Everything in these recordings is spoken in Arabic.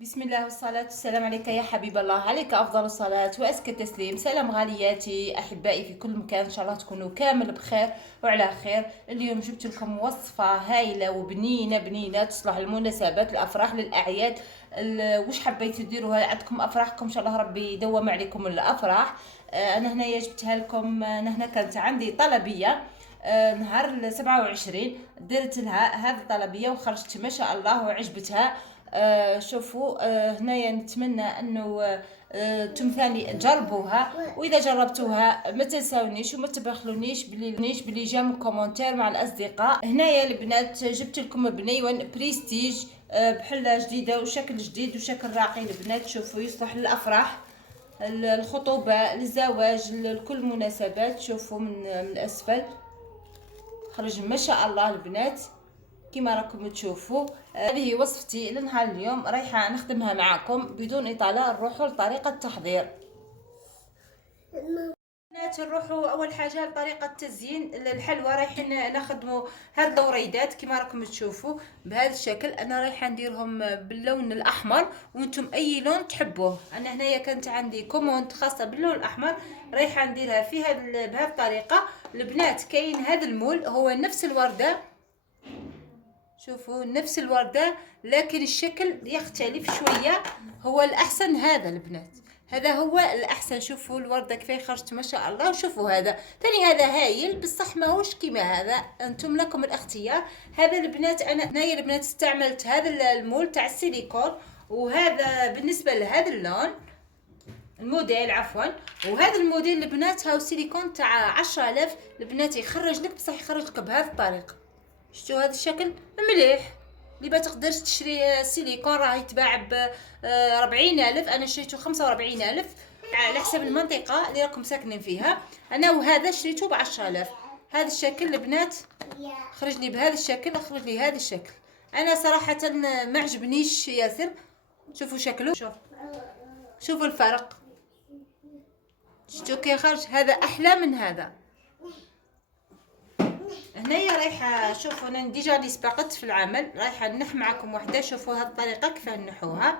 بسم الله والصلاة والسلام عليك يا حبيب الله، عليك أفضل الصلاة وأزكى التسليم. سلام غالياتي أحبائي في كل مكان، إن شاء الله تكونوا كامل بخير وعلى خير. اليوم جبت لكم وصفة هايلة وبنينة بنينة تصلح للمناسبات، الأفراح، للأعياد. وش حبيتوا ديروها عندكم أفراحكم، إن شاء الله ربي يدوم عليكم الأفراح. أنا هنا جبتها لكم. أنا هنا كانت عندي طلبية نهار 27، درت لها هذه الطلبية وخرجت ما شاء الله وعجبتها. شوفوا، هنايا نتمنى انه ثاني تجربوها، واذا جربتوها ما تنساونيش وما تبخلونيش بلي جام كومنتير مع الاصدقاء. هنايا البنات جبت لكم بنيون بريستيج بحله جديده وشكل جديد وشكل راقي. البنات شوفوا يصلح للافراح، الخطوبه، للزواج، لكل مناسبات. شوفوا من الاسفل خرج ما شاء الله البنات كما راكم تشوفوا. هذه وصفتي لنهار اليوم، رايحه نخدمها معكم بدون اطاله. نروحوا لطريقه التحضير. بنات نروحوا اول حاجه لطريقه التزيين الحلوى. رايحين نخدموا هاد الوريدات كما راكم تشوفوا بهذا الشكل. انا رايحه نديرهم باللون الاحمر وانتم اي لون تحبوه. انا هنايا كانت عندي كوموند خاصه باللون الاحمر، رايحه نديرها في بهذه الطريقه. البنات كاين هذا المول هو نفس الورده، شوفوا نفس الوردة لكن الشكل يختلف شوية. هو الأحسن هذا البنات، هذا هو الأحسن. شوفوا الوردة كيف خرجت ما شاء الله. وشوفوا هذا ثاني، هذا هايل بصح ماهوش كيما هذا، أنتم لكم الاختيار. هذا البنات أنا هنايا البنات استعملت هذا المول تاع السيليكون، وهذا بالنسبة لهذا اللون الموديل عفوا. وهذا الموديل البنات هاو سيليكون تاع 10,000 البنات، يخرج لك بصح يخرج لك بهذه الطريقة. شفتوا هذا الشكل مليح. اللي ما تقدرش تشري سيليكون راه يتباع ب 40,000، انا شريته 45,000 على حسب المنطقه اللي راكم ساكنين فيها. انا وهذا شريته ب 10,000. هذا الشكل البنات خرج لي بهذا الشكل، خرج لي هذا الشكل. انا صراحه ما عجبنيش ياسر. شوفوا شكله، شوفوا الفرق. شفتوا كي خرج هذا احلى من هذا. هنايا رايحه، شوفوا انا ديجا اللي سبقت في العمل، رايحه نح معكم وحده. شوفوا هذه الطريقه كيف نحوها.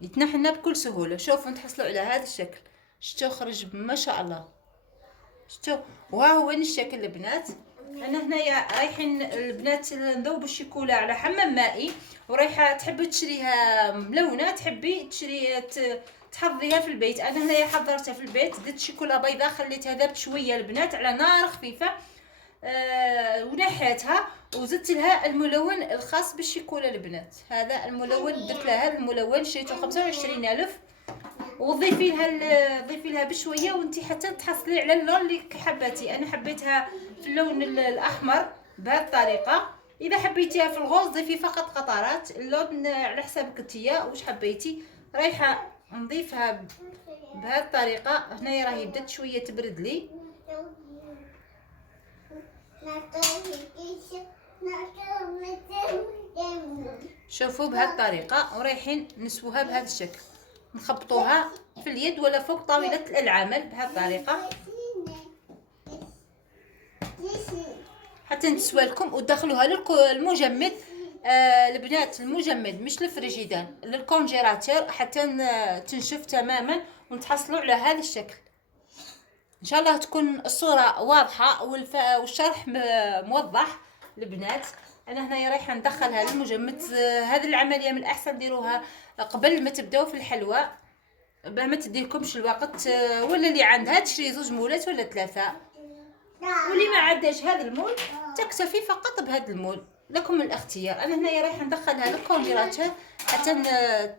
يتنحنا بكل سهوله. شوفوا نتحصلوا على هذا الشكل. شتو خرج ما شاء الله. شتو وها هو الشكل البنات. انا هنايا رايحين البنات نذوب الشيكولا على حمام مائي، ورايحه تحبي تشريها ملونه، تحبي تشري تحضريها في البيت. انا هنايا حضرتها في البيت، درت شيكولا بيضاء خليتها ذابت شويه البنات على نار خفيفه. ونحيتها وزدت لها الملون الخاص بالشيكولا البنات. هذا الملون درت لها، هذا الملون شريته 25,000. ضيفي لها بشويه وانتي حتى تحصلي على اللون اللي حبيتي. انا حبيتها في اللون الاحمر بهذه الطريقه. اذا حبيتيها في الغوز ضيفي فقط قطرات اللون على حسابك انتيا واش حبيتي. رايحه نضيفها بهذه الطريقه. هنايا راهي بدات شويه تبرد لي. شوفوا بهذه الطريقه، ورايحين نسووها بهذا الشكل، نخبطوها في اليد ولا فوق طاوله العمل بهذه الطريقه حتى نتسوى لكم. وتدخلوها للمجمد. البنات المجمد مش الفريجيدان، للكونجيراتور حتى تنشف تماما ونتحصلوا على هذا الشكل. ان شاء الله تكون الصوره واضحه والشرح موضح البنات. انا هنا رايحه ندخلها للمجمد. هذه العمليه من الاحسن ديروها قبل ما تبداو في الحلوى باه ما تديلكمش الوقت. ولا اللي عندها تشري 2 مولات ولا 3، واللي ما عندهاش هذا المول تكتفي فقط بهذا المول، لكم الاختيار. انا هنا رايحه ندخلها للكونجيلاتور حتى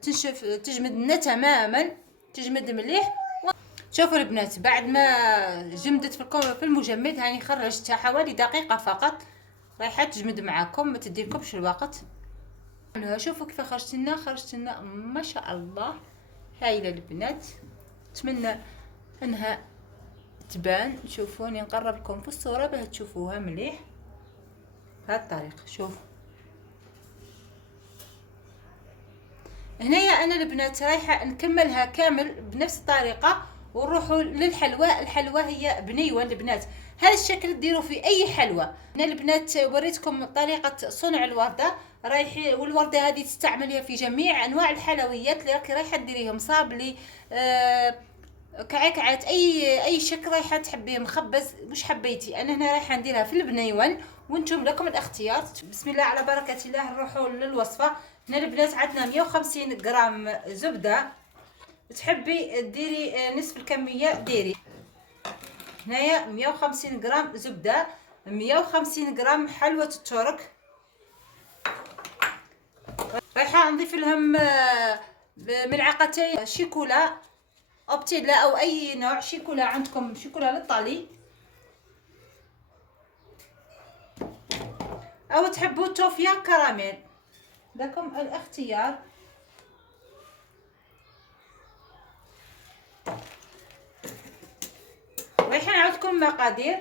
تنشف تجمد لنا تماما، تجمد مليح. شوفوا البنات بعد ما جمدت في المجمد هاني خرجتها حوالي دقيقه فقط. رايحه تجمد معاكم ما تديلكمش الوقت. شوفوا كيف خرجت لنا ما شاء الله هايله البنات. اتمنى انها تبان. شوفوني نقرب لكم في الصوره باه تشوفوها مليح بهذه الطريقه. شوف هنايا انا البنات رايحه نكملها كامل بنفس الطريقه ونروحوا للحلوى. الحلوى هي بنيوان البنات. هذا الشكل ديروا في اي حلوى. هنا البنات وريتكم طريقه صنع الورده، والورده هذه تستعمليها في جميع انواع الحلويات اللي راكي رايحه ديريهم صابلي، كعكعات، اي شكل رايحه تحبيه، مخبز مش حبيتي. انا هنا رايحه نديرها في البنيون، وانتم لكم الاختيار. بسم الله على بركه الله، نروحوا للوصفه. هنا البنات عندنا 150 غرام زبده، تحبي ديري نصف الكميه ديري. هنايا 150 غرام زبده، 150 غرام حلوه الترك. رايحه نضيف لهم ملعقتين شيكولا اوبتيلا او اي نوع شيكولا عندكم، شيكولا للطلي، او تحبوا توفيا كراميل، لكم الاختيار. رايحه نعاودكم المقادير.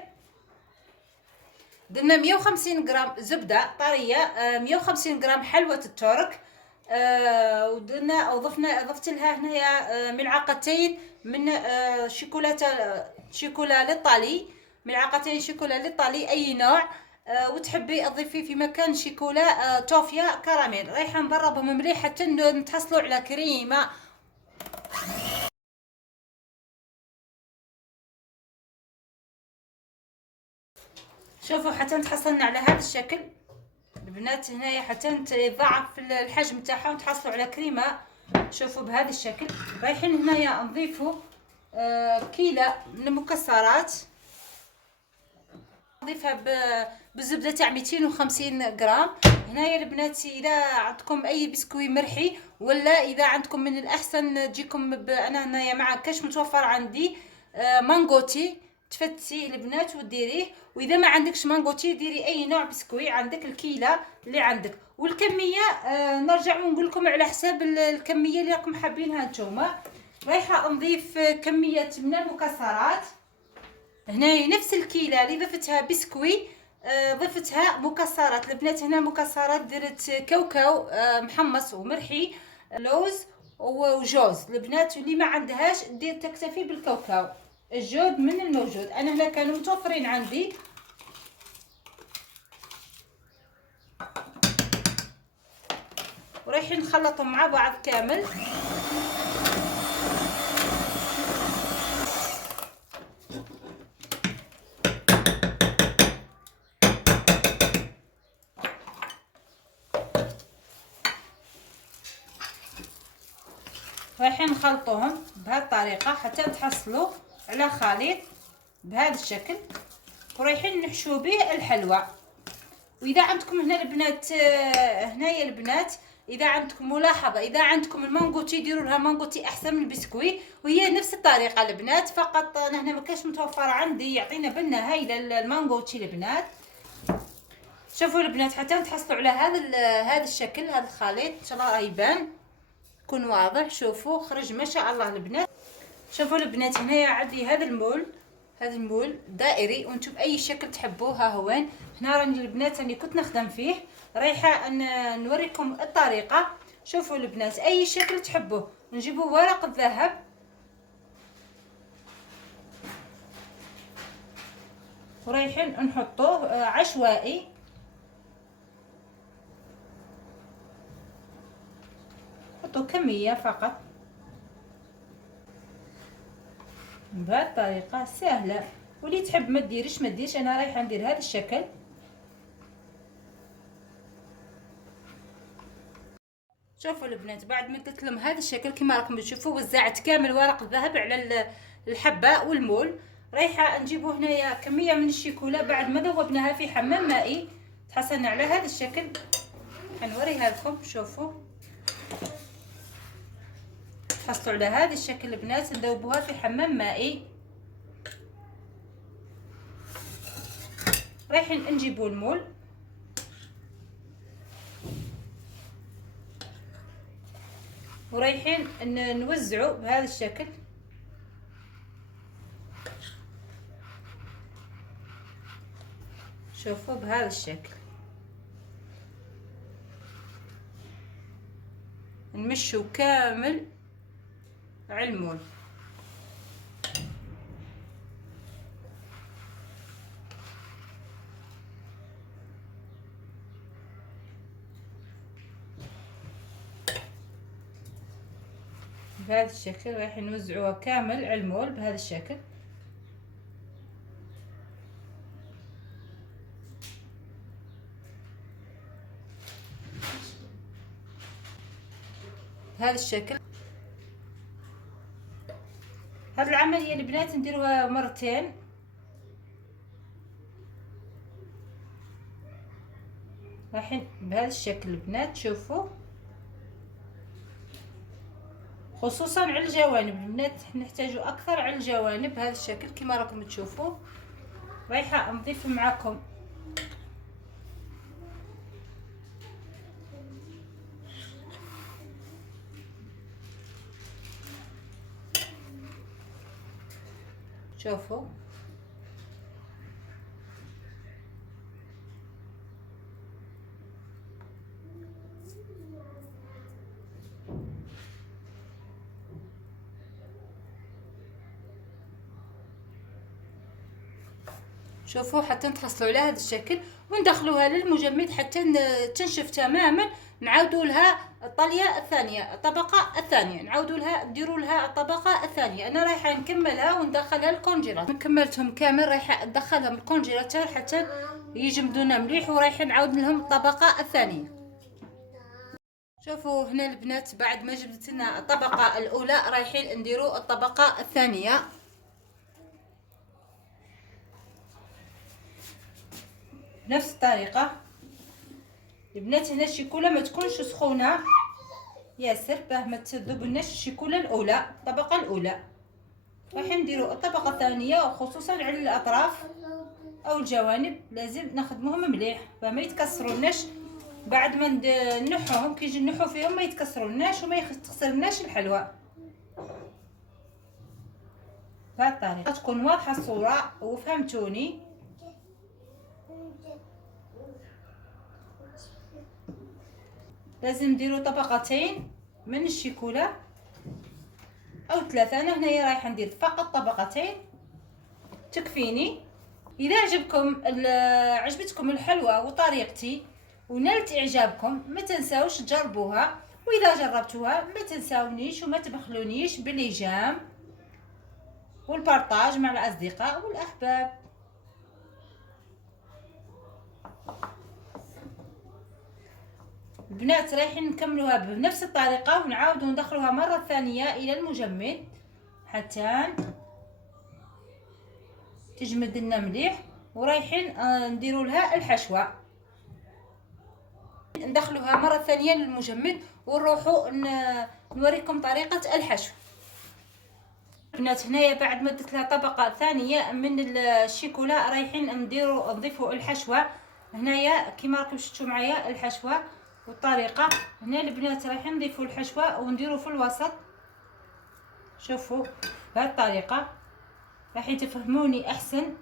درنا 150 غرام زبده طريه، 150 غرام حلوه الترك، ودرنا ضفت لها هنايا ملعقتين من شيكولا للطلي، ملعقتين شيكولا للطلي اي نوع، وتحبي تضيفي في مكان شيكولا توفيا كراميل. رايحه نضربهم مليح حتى نتحصلوا على كريمه. شوفوا حتى تحصلنا على هذا الشكل البنات، هنايا حتى يضاعف الحجم تاعها وتحصلوا على كريمه. شوفوا بهذا الشكل. رايحين هنايا نضيفوا كيلة من المكسرات، نضيفها بالزبده تاع 250 غرام. هنايا البنات اذا عندكم اي بسكوي مرحي، ولا اذا عندكم من الاحسن تجيكم انا هنايا مع كاش متوفر عندي مانغوتي، تفتسي البنات وديريه. واذا ما عندكش مانغوتي ديري اي نوع بسكوي عندك، الكيله اللي عندك. والكميه نرجع ونقول لكم على حساب الكميه اللي راكم حابينها نتوما. رايحه نضيف كميه من المكسرات. هنا نفس الكيله اللي ضفتها بسكوي ضفتها مكسرات البنات. هنا مكسرات درت كاوكاو محمص ومرحي، لوز وجوز. البنات اللي ما عندهاش دير تكتفي بالكاوكاو، الجود من الموجود. انا هنا كانوا متوفرين عندي. ورايحين نخلطهم مع بعض كامل. رايحين نخلطوهم بهذه الطريقه حتى تحصلوا على خليط بهذا الشكل، ورايحين نحشو به الحلوى. واذا عندكم هنا البنات هنايا البنات اذا عندكم ملاحظه، اذا عندكم المانغوتي ديروا لها مانغوتي احسن من البسكوي، وهي نفس الطريقه البنات، فقط انا هنا ما كانش متوفر عندي يعطينا بنه هايله المانغوتي البنات. شوفوا البنات حتى تحصلوا على هذا الشكل، هذا الخليط ان شاء الله راه يبان يكون واضح. شوفوا خرج ما شاء الله البنات. شوفوا البنات هنايا عندي هذا المول دائري، وانتم باي شكل تحبوه. ها هو هنا راني البنات راني كنت نخدم فيه، رايحه نوريكم الطريقه. شوفوا البنات اي شكل تحبوه. نجيبوا ورق الذهب ورايحين نحطوه عشوائي. حطوا كميه فقط بهذه الطريقه سهله، واللي تحب ما ديرش. انا رايحه ندير هذا الشكل. شوفوا البنات بعد ما درت لهم هذا الشكل كما راكم تشوفوا، وزعت كامل ورق الذهب على الحبه والمول. رايحه نجيبوا هنايا كميه من الشيكولا بعد ما ذوبناها في حمام مائي، تحصلنا على هذا الشكل. حنوريها لكم. شوفوا تحصلوا على هذا الشكل البنات، نذوبوها في حمام مائي. رايحين نجيبوا المول ورايحين نوزعوا بهذا الشكل. شوفوا بهذا الشكل نمشوا كامل على المول. بهذا الشكل راح نوزعوها كامل على المول بهذا الشكل. بهذا الشكل. هذه العمليه البنات نديروها مرتين. راح بهذا الشكل البنات شوفوا، خصوصا على الجوانب البنات نحتاجوا اكثر على الجوانب بهذا الشكل كما راكم تشوفوا. رايحه نضيف معكم شوفوا شوفوا حتى نتحصلوا على هذا الشكل وندخلوها للمجمد حتى تنشف تماما. نعاودوا لها الطليه الثانيه، الطبقه الثانيه، نعاودوا لها نديروا لها الطبقه الثانيه. انا رايحه نكملها وندخلها الكونجيلاتور. كملتهم كامل رايحه ندخلهم الكونجيلاتور حتى يجمدونا مليح، ورايحه نعاود لهم الطبقه الثانيه. شوفوا هنا البنات بعد ما جبدت لنا الطبقه الاولى رايحين نديروا الطبقه الثانيه. نفس الطريقه البنات. هنا الشيكولا ما تكونش سخونه ياسر باه ما تذوبلناش الشيكولا الاولى. الطبقه الاولى راح نديروا الطبقه الثانيه، وخصوصا على الاطراف او الجوانب لازم نخدموهم مليح باه ما يتكسرولناش. بعد ما نحوهم كي يجي نحو فيهم ما يتكسرولناش وما يخسرناش الحلوى. بهذه الطريقه تكون واضحه الصوره وفهمتوني. لازم نديروا طبقتين من الشيكولا او ثلاثه. انا هنايا رايحه ندير فقط طبقتين تكفيني. اذا عجبتكم الحلوى وطريقتي ونالت اعجابكم ما تنساوش تجربوها، واذا جربتوها ما تنساونيش وما تبخلونيش بالاعجاب والبارطاج مع الاصدقاء والاحباب. البنات رايحين نكملوها بنفس الطريقه ونعاودوا ندخلوها مره ثانيه الى المجمد حتى تجمد لنا مليح. ورايحين نديروا لها الحشوه. ندخلوها مره ثانيه للمجمد ونروحوا نوريكم طريقه الحشو. البنات هنايا بعد ما درت لها طبقه ثانيه من الشيكولا رايحين نضيفوا الحشوه. هنايا كما راكم شفتوا معايا الحشوه والطريقه. هنا البنات رايحين نضيفوا الحشوه ونديروا في الوسط. شوفوا بهذه الطريقه راح تفهموني احسن.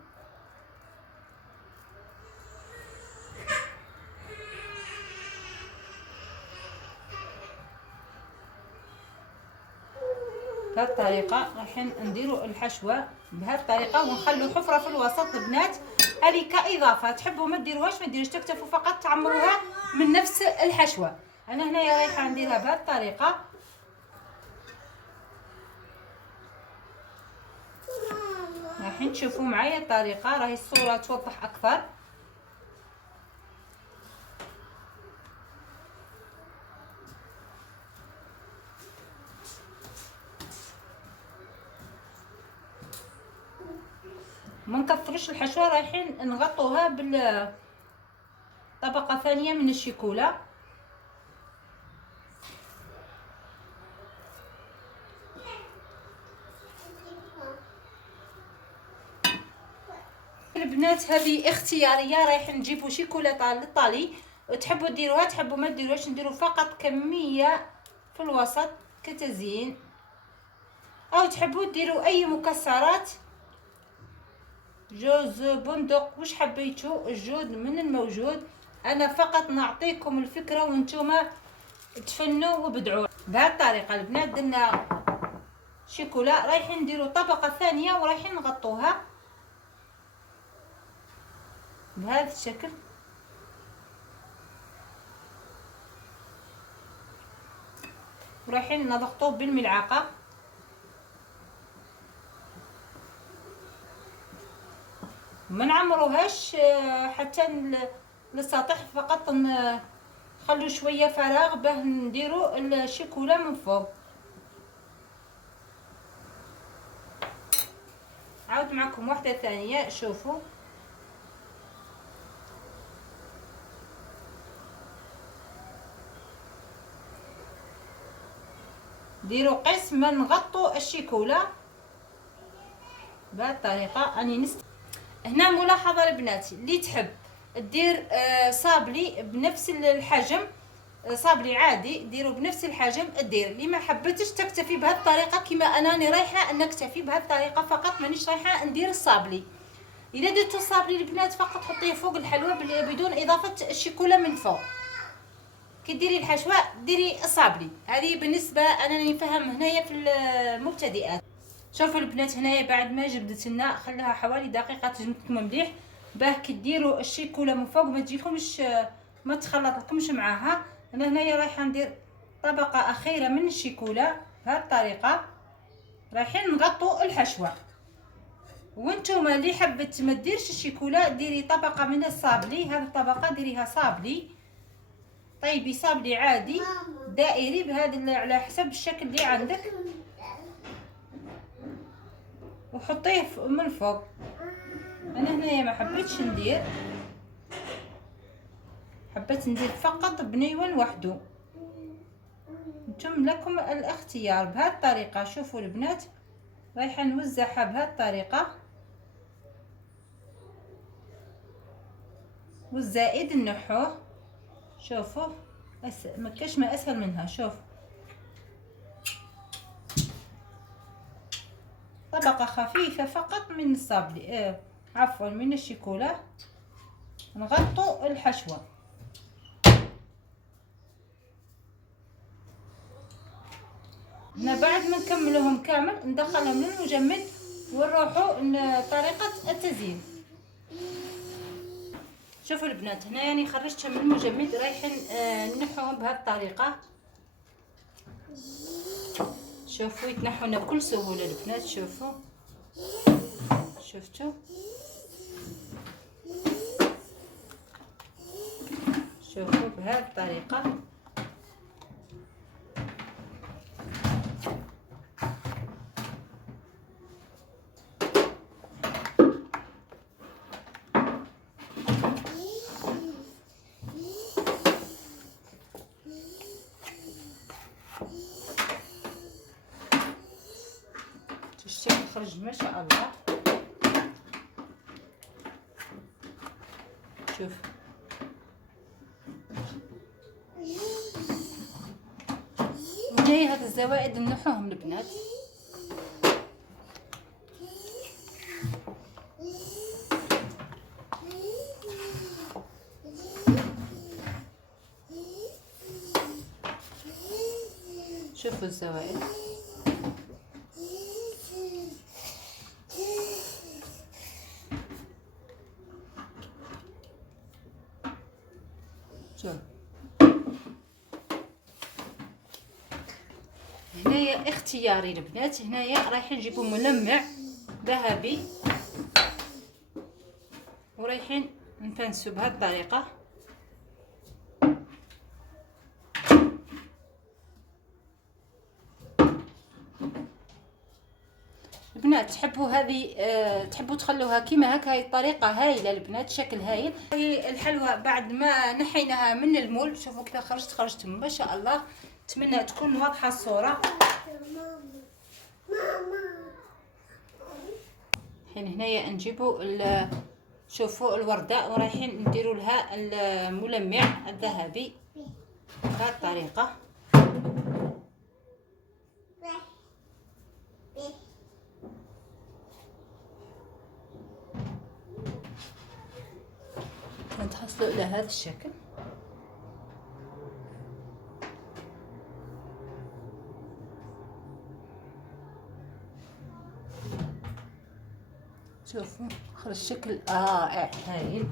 بهذه الطريقه راح نديروا الحشوه بهذه الطريقه ونخلوا حفره في الوسط. البنات هذه كاضافه، تحبوا ما ديروهاش ما ديروش، تكتفوا فقط تعمروها من نفس الحشوه. انا هنايا رايحه نديرها بهذه الطريقه. راح تشوفوا معايا الطريقه، راهي الصوره توضح اكثر. ما نكثروش الحشوه، رايحين نغطوها بالطبقه ثانيه من الشيكولا. البنات هذه اختياريه، رايحين نجيبوا شيكولاته للطالي. تحبوا ديروها تحبوا ما ديروهاش، نديروا فقط كميه في الوسط كتزيين، او تحبوا ديروا اي مكسرات، جوز، بندق، واش حبيتوا، الجود من الموجود. انا فقط نعطيكم الفكره وانتم تفنوا وبدعوا. بهذه الطريقه البنات درنا شيكولا، رايحين نديروا طبقه ثانيه ورايحين نغطوها بهذا الشكل. ورايحين نضغطوه بالملعقه. ما نعمروهاش حتى للسطح، فقط نخلو شويه فراغ باه نديرو الشيكولا من فوق. عاود معكم واحده ثانيه. شوفوا ديروا قسم ما نغطوا الشيكولا بهذه الطريقه. راني هنا ملاحظه البنات، اللي تحب دير صابلي بنفس الحجم، صابلي عادي ديروا بنفس الحجم دير. اللي ما حبتش تكتفي بهذه الطريقه كما انني رايحه نكتفي بهذه الطريقه فقط، مانيش رايحه ندير الصابلي. اذا درتوا الصابلي البنات فقط حطيه فوق الحلوى بدون اضافه الشيكولا من فوق. كي ديري الحشوه ديري الصابلي. هذه بالنسبه انني نفهم هنايا في المبتدئات. شوفوا البنات هنايا بعد ما جبدت لنا خليها حوالي دقيقه تجمد مليح باه كي ديروا الشيكولا من فوق ما تجيكمش ما تخلط لكمش معاها. انا هنايا رايحه ندير طبقه اخيره من الشيكولا بهذه الطريقه. رايحين نغطوا الحشوه. وانتم اللي حبت ما ديرش الشيكولا ديري طبقه من الصابلي. هذه الطبقه ديريها صابلي، طيبي صابلي عادي دائري بهذا على حسب الشكل اللي عندك، وحطيه من فوق. انا هنايا ما حبيتش ندير، حبيت ندير فقط بنيون وحده. انتم لكم الاختيار بهذه الطريقه. شوفوا البنات رايحه نوزعها بهذه الطريقه، والزائد نحوه. شوفوا ما كاش ما اسهل منها. شوف طبقه خفيفه فقط من الصابلي عفوا من الشيكولا، نغطوا الحشوه. هنا بعد ما نكملوهم كامل ندخلهم للمجمد ونروحوا لطريقه التزيين. شوفوا البنات هنا يعني خرجتهم من المجمد، رايحين نحوهم بهذه الطريقه. شوفوا يتنحون بكل سهوله البنات. شوفوا شفتوا شوفوا بهذه الطريقه. الشكل خرج ما شاء الله. شوف هنا هاد الزوائد نحوهم البنات. شوفوا الزوائد. شوف هنايا اختياري البنات. هنايا رايحين نجيبوا ملمع ذهبي ورايحين نفنسوا بهذه الطريقه. البنات تحبوا هذه تحبوا تخلوها كيما هكا، هاي الطريقه هايله البنات، شكل هايل. هي الحلوى بعد ما نحيناها من المول شوفوا كذا خرجت ما شاء الله. اتمنى تكون واضحه الصوره. الحين هنايا نجيبوا شوفوا الورده ورايحين نديروا لها الملمع الذهبي بهذه الطريقه. نتحصلوا الى هذا الشكل. شوفوا خرج شكل رائع هايل.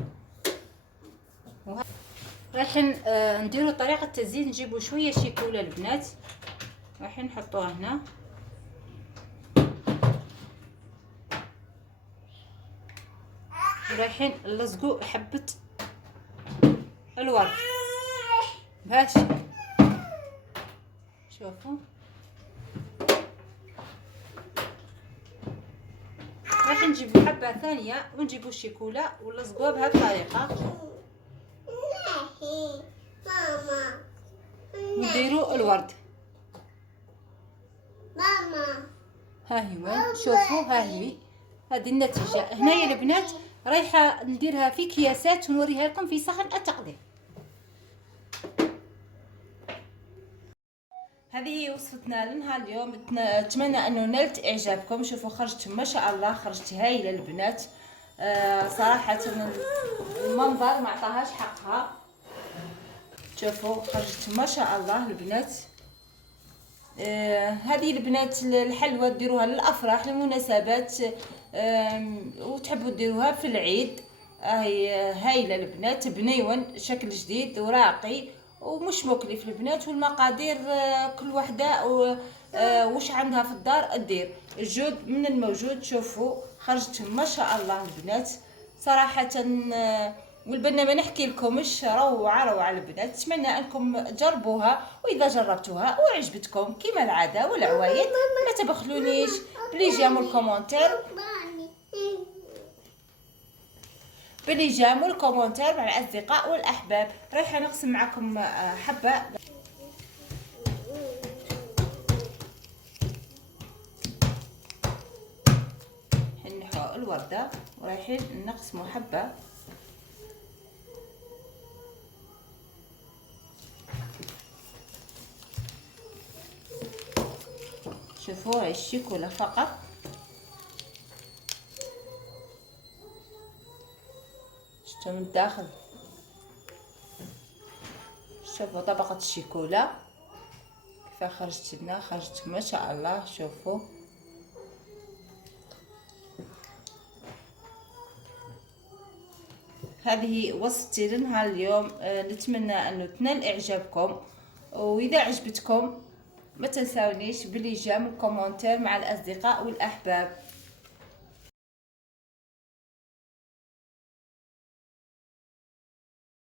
رايحين نديروا طريقه تزيين. نجيبوا شويه شيكولا البنات رايحين نحطوها هنا. رايحين نلصقوا حبة الورد بهالشكل. شوفوا راح نجيبوا حبة ثانية ونجيبوا الشيكولا ونلصقوها بهذه الطريقة، ونديروا الورد. ها هي وين، شوفوا ها هي هذه النتيجة. هنا يا البنات رايحة نديرها في اكياسات ونوريها لكم في صحن التقديم. هذه هي وصفتنا لنهار اليوم. اتمنى انه نالت اعجابكم. شوفوا خرجت ما شاء الله، خرجت هايله البنات. صراحه المنظر ما عطاهاش حقها. شوفوا خرجت ما شاء الله البنات. هذه البنات الحلوى ديروها للافراح للمناسبات، وتحبوا ديروها في العيد. هي هايله البنات، بنيون شكل جديد وراقي ومش مكلف البنات. والمقادير كل وحده وش عندها في الدار دير. الجود من الموجود. شوفوا خرجت ما شاء الله البنات صراحه. والبنا ما نحكي لكمش، روعه روعه البنات. اتمنى انكم تجربوها، واذا جربتوها وعجبتكم كما العاده والعوايد ما تبخلونيش بالإيجام والكومنتير، بالإيجام والكومنتير مع الاصدقاء والاحباب. رايحه نقسم معكم حبه. نحو الورده ورايحين نقسموا حبه. شوفوا هاي الشيكولا فقط. شفتوا من الداخل، شوفوا طبقة الشيكولا كيف خرجت لنا. خرجت ما شاء الله. شوفوا هذه وصفتي لنهار اليوم. نتمنى انه تنال اعجابكم، واذا عجبتكم ما تنساونيش بالايجام والكومنتير مع الاصدقاء والاحباب.